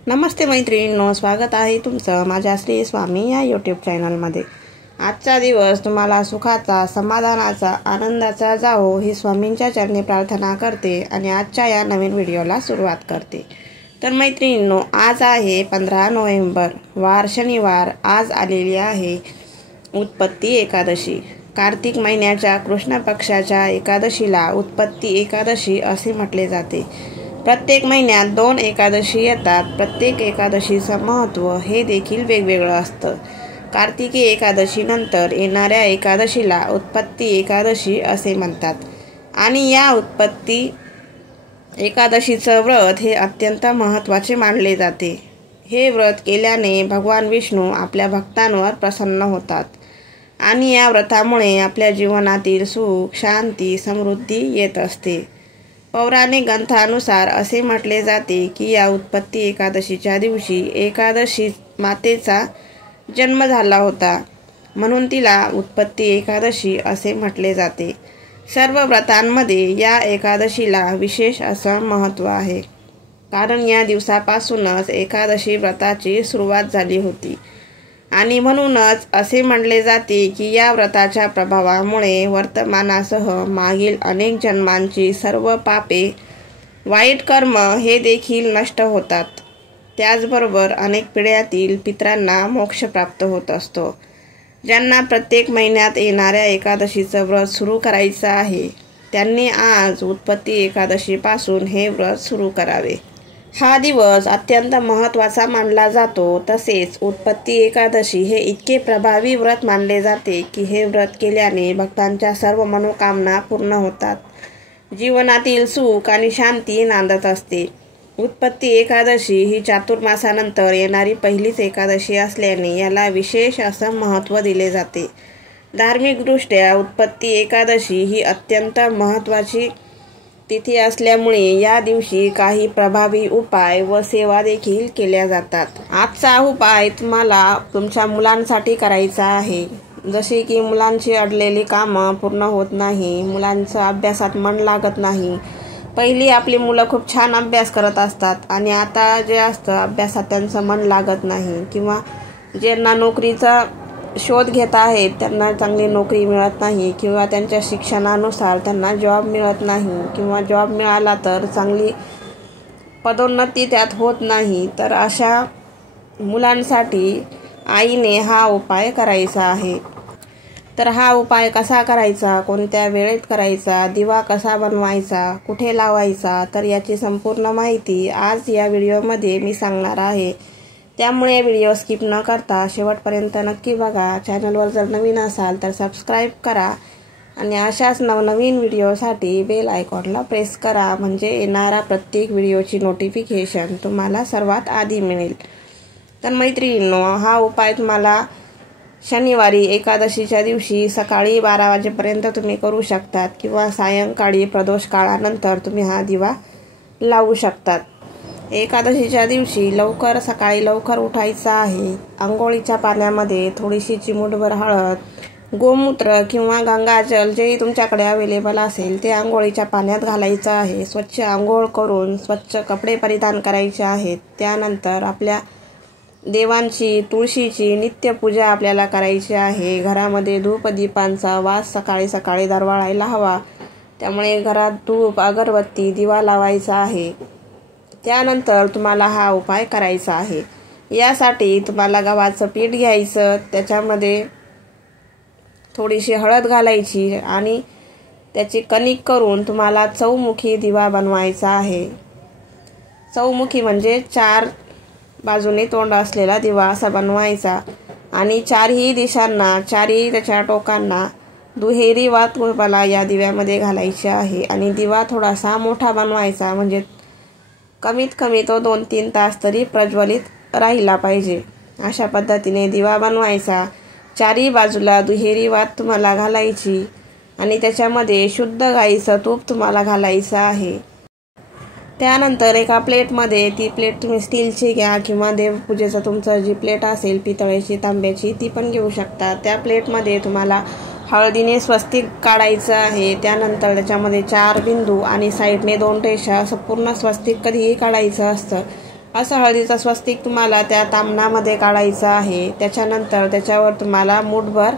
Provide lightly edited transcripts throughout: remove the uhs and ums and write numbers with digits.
नमस्ते मैत्रिणींनो, स्वागत आहे तुमचं माझ्या श्री स्वामी या यूट्यूब चॅनलमध्ये। आजचा दिवस तुम्हाला सुखाचा, समाधानाचा, आनंदाचा जावो ही स्वामींच्या चरणी प्रार्थना करते आणि आजच्या या नवीन व्हिडिओला सुरुवात करते। तर मैत्रिणींनो, आज आहे 15 नोव्हेंबर, वार शनिवार। आज आलेली आहे उत्पत्ती एकादशी। कार्तिक महिन्याच्या कृष्ण पक्षाच्या एकादशीला उत्पत्ती एकादशी असे म्हटले जाते। प्रत्येक महिन्यात 2 एकादशी येतात। प्रत्येक एकादशीचं महत्त्व हे देखील वेगवेगळं असतं। कार्तिकी एकादशी नंतर येणाऱ्या एकादशीला उत्पत्ती एकादशी असे म्हणतात आणि या उत्पत्ती एकादशीचं व्रत हे अत्यंत महत्त्वाचे मानले जाते। हे व्रत केल्याने भगवान विष्णू आपल्या भक्तांवर प्रसन्न होतात आणि या व्रतामुळे आपल्या जीवनातील सुख, शांती, समृद्धी येत असते। पौराणिक ग्रंथानुसार असे म्हटले जाते की या उत्पत्ती एकादशीच्या दिवशी एकादशी मातेचा जन्म झाला होता, म्हणून तिला उत्पत्ती एकादशी असे म्हटले जाते। सर्व व्रतांमध्ये या एकादशीला विशेष असं महत्त्व आहे, कारण या दिवसापासूनच एकादशी व्रताची सुरुवात झाली होती आणि म्हणूनच असे म्हणले जाते की या व्रताच्या प्रभावामुळे वर्तमानासह मागील अनेक जन्मांची सर्व पापे, वाईट कर्म हे देखील नष्ट होतात। त्याचबरोबर अनेक पिढ्यातील पितरांना मोक्ष प्राप्त होत असतो। ज्यांना प्रत्येक महिन्यात येणाऱ्या एकादशीचं व्रत सुरू करायचं आहे त्यांनी आज उत्पत्ती एकादशीपासून हे व्रत सुरू करावे। हा दिवस अत्यंत महत्त्वाचा मानला जातो। तसेच उत्पत्ती एकादशी हे इतके प्रभावी व्रत मानले जाते की हे व्रत केल्याने भक्तांच्या सर्व मनोकामना पूर्ण होतात, जीवनातील सुख आणि शांती नांदत असते। उत्पत्ती एकादशी ही चातुर्मासानंतर येणारी पहिलीच एकादशी असल्याने याला विशेष असं महत्त्व दिले जाते। धार्मिकदृष्ट्या उत्पत्ती एकादशी ही अत्यंत महत्त्वाची तिथी असल्यामुळे या दिवशी काही प्रभावी उपाय व सेवा देखील केल्या जातात। आजचा उपाय तुम्हाला तुमच्या मुलांसाठी करायचा आहे। जसे की मुलांची अडलेली कामं पूर्ण होत नाही, मुलांचं अभ्यासात मन लागत नाही। पहिली आपली मुलं खूप छान अभ्यास करत असतात आणि आता जे असतं अभ्यासात त्यांचं मन लागत नाही, किंवा ज्यांना नोकरीचा शोध घेत आहेत त्यांना चांगली नोकरी मिळत नाही, किंवा त्यांच्या शिक्षणानुसार त्यांना जॉब मिळत नाही, किंवा जॉब मिळाला तर चांगली पदोन्नती त्यात होत नाही। तर अशा मुलांसाठी आईने हा उपाय करायचा आहे। तर हा उपाय कसा करायचा, कोणत्या वेळेत करायचा, दिवा कसा बनवायचा, कुठे लावायचा, तर याची संपूर्ण माहिती आज या व्हिडिओमध्ये मी सांगणार आहे। त्यामुळे व्हिडिओ स्किप न करता शेवटपर्यंत नक्की बघा। चॅनलवर जर नवीन असाल तर सबस्क्राईब करा आणि अशाच नवनवीन व्हिडिओसाठी बेल आयकॉनला प्रेस करा, म्हणजे येणारा प्रत्येक व्हिडिओची नोटिफिकेशन तुम्हाला सर्वात आधी मिळेल। तर मैत्रिणींनो, हा उपाय तुम्हाला शनिवारी एकादशीच्या दिवशी सकाळी 12 वाजेपर्यंत तुम्ही करू शकतात, किंवा सायंकाळी प्रदोष काळानंतर तुम्ही हा दिवा लावू शकतात। एकादशीच्या दिवशी सकाळी लवकर उठायचं आहे। अंघोळीच्या पाण्यामध्ये थोडीशी चिमूटभर हळद, गोमूत्र किंवा गंगाजल जे तुमच्याकडे अवेलेबल असेल ते अंघोळीच्या पाण्यात घालायचं आहे। स्वच्छ अंघोळ करून स्वच्छ कपडे परिधान करायचे आहेत। त्यानंतर आपल्या देवांची, तुळशीची नित्यपूजा आपल्याला करायची आहे। घरामध्ये धूपदीपांचा वास सकाळी सकाळी दरवळायला हवा, त्यामुळे घरात धूप, अगरबत्ती, दिवा लावायचा आहे। त्यानंतर तुम्हाला हा उपाय करायचा आहे। यासाठी तुम्हाला गव्हाचं पीठ घ्यायचं, त्याच्यामध्ये थोडीशी हळद घालायची आणि त्याची कणिक करून तुम्हाला चौमुखी दिवा बनवायचा आहे। चौमुखी म्हणजे 4 बाजूने तोंड असलेला दिवा असा बनवायचा आणि 4ही दिशांना, 4ही त्याच्या टोकांना दुहेरी वात तुम्हाला या दिव्यामध्ये घालायची आहे आणि दिवा थोडासा मोठा बनवायचा, म्हणजे कमीत कमी तो 2-3 तास तरी प्रज्वलित राहिला पाहिजे। अशा पद्धतीने दिवा बनवायचा। 4ही बाजूला दुहेरी वात तुम्हाला घालायची आणि त्याच्यामध्ये शुद्ध गाईचं तूप तुम्हाला घालायचं आहे। त्यानंतर एका प्लेटमध्ये, ती प्लेट तुम्ही स्टीलची घ्या किंवा देवपूजेचं तुमचं जी प्लेट असेल पितळेची, तांब्याची, ती पण घेऊ शकता। त्या प्लेटमध्ये तुम्हाला हळदीने स्वस्तिक काढायचं आहे। त्यानंतर त्याच्यामध्ये 4 बिंदू आणि साईडने 2 रेषा, असं पूर्ण स्वस्तिक कधीही काढायचं असतं असं हळदीचं स्वस्तिक तुम्हाला त्या तामणामध्ये काढायचं आहे। त्याच्यानंतर त्याच्यावर तुम्हाला मूठभर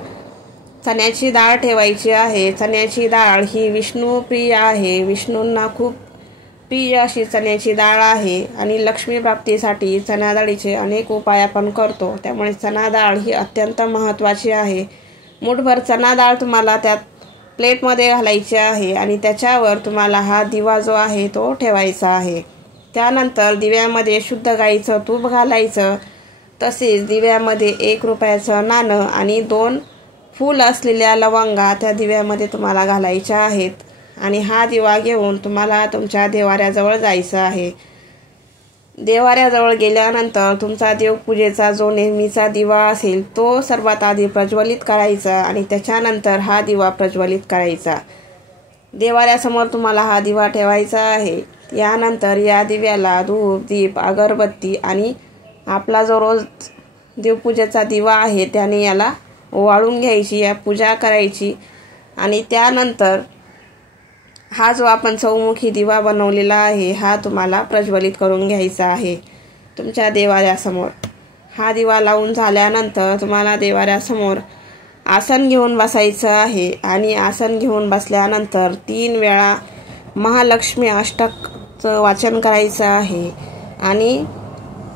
चण्याची डाळ ठेवायची आहे। चण्याची डाळ ही विष्णुप्रिय आहे, विष्णूंना खूप प्रिय अशी चण्याची डाळ आहे आणि लक्ष्मी प्राप्तीसाठी चणा डाळीचे अनेक उपाय आपण करतो, त्यामुळे चणा डाळ ही अत्यंत महत्त्वाची आहे। मूठभर चणा डाळ तुम्हाला त्यात प्लेटमध्ये घालायची आहे आणि त्याच्यावर तुम्हाला हा दिवा जो आहे तो ठेवायचा आहे। त्यानंतर दिव्यामध्ये शुद्ध गाईचं तूप घालायचं, तसेच दिव्यामध्ये 1 रुपयाचं नाणं आणि 2 फूल असलेल्या लवंगा त्या दिव्यामध्ये तुम्हाला घालायच्या आहेत आणि हा दिवा घेऊन तुम्हाला तुमच्या देवाऱ्याजवळ जायचं आहे। देवाऱ्याजवळ गेल्यानंतर तुमचा देवपूजेचा जो नेहमीचा दिवा असेल तो सर्वात आधी प्रज्वलित करायचा आणि त्याच्यानंतर हा दिवा प्रज्वलित करायचा। देवाऱ्यासमोर तुम्हाला हा दिवा ठेवायचा आहे। यानंतर या दिव्याला धूप, दीप, अगरबत्ती आणि आपला जो रोज देवपूजेचा दिवा आहे त्याने याला ओवाळून घ्यायची, या पूजा करायची आणि त्यानंतर हा जो आपण चौमुखी दिवा बनवलेला आहे हा तुम्हाला प्रज्वलित करून घ्यायचा आहे तुमच्या देवाऱ्यासमोर। हा दिवा लावून झाल्यानंतर तुम्हाला देवाऱ्यासमोर आसन घेऊन बसायचं आहे आणि आसन घेऊन बसल्यानंतर 3 वेळा महालक्ष्मी अष्टकचं वाचन करायचं आहे आणि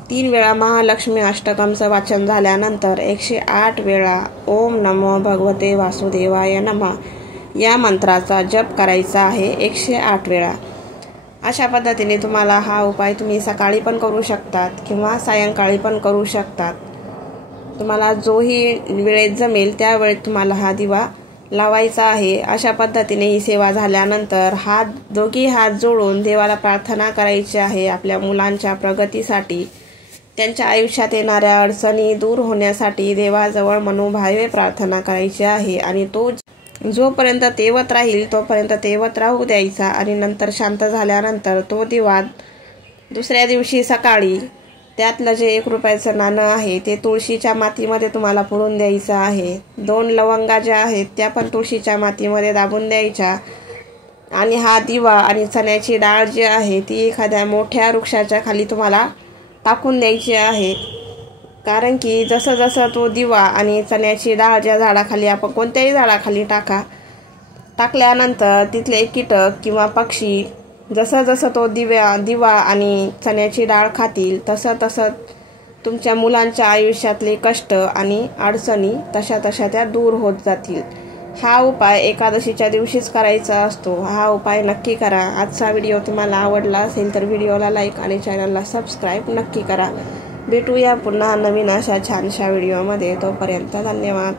3 वेळा महालक्ष्मी अष्टकमचं वाचन झाल्यानंतर 108 वेळा ओम नमो भगवते वासुदेवाय नमः या मंत्राचा जप करायचा आहे 108 वेळा। अशा पद्धतीने तुम्हाला हा उपाय तुम्ही सकाळी पण करू शकतात किंवा सायंकाळी पण करू शकतात। तुम्हाला जोही वेळेत जमेल त्या वेळेत तुम्हाला हा दिवा लावायचा आहे। अशा पद्धतीने ही सेवा झाल्यानंतर दोघी हात जोडून देवाला प्रार्थना करायची आहे आपल्या मुलांच्या प्रगतीसाठी, त्यांच्या आयुष्यात येणाऱ्या अडचणी दूर होण्यासाठी देवाजवळ मनोभावे प्रार्थना करायची आहे आणि तो जोपर्यंत तेवत राहील तोपर्यंत तेवत राहू द्यायचा आणि नंतर शांत झाल्यानंतर तो दिवा दुसऱ्या दिवशी सकाळी त्यातलं जे 1 रुपयाचं नाणं आहे ते तुळशीच्या मातीमध्ये तुम्हाला पुरून द्यायचं आहे। 2 लवंगा ज्या आहेत त्या पण तुळशीच्या मातीमध्ये दाबून द्यायच्या आणि हा दिवा आणि चण्याची डाळ जी आहे ती एखाद्या मोठ्या वृक्षाच्या खाली तुम्हाला टाकून द्यायची आहे। कारण की जसं जसं तो दिवा आणि चण्याची डाळ ज्या झाडाखाली आपण कोणत्याही झाडाखाली टाकल्यानंतर तिथले कीटक किंवा पक्षी जसं जसं तो दिवा आणि चण्याची डाळ खातील तसं तसं तुमच्या मुलांच्या आयुष्यातले कष्ट आणि अडचणी तशा त्या दूर होत जातील। हा उपाय एकादशीच्या दिवशीच करायचा असतो। हा उपाय नक्की करा। आजचा व्हिडिओ तुम्हाला आवडला असेल तर व्हिडिओला लाईक आणि चॅनलला सबस्क्राईब नक्की करा। भेटूया पुन्हा नवीन अशा छानशा व्हिडिओमध्ये, तोपर्यंत धन्यवाद।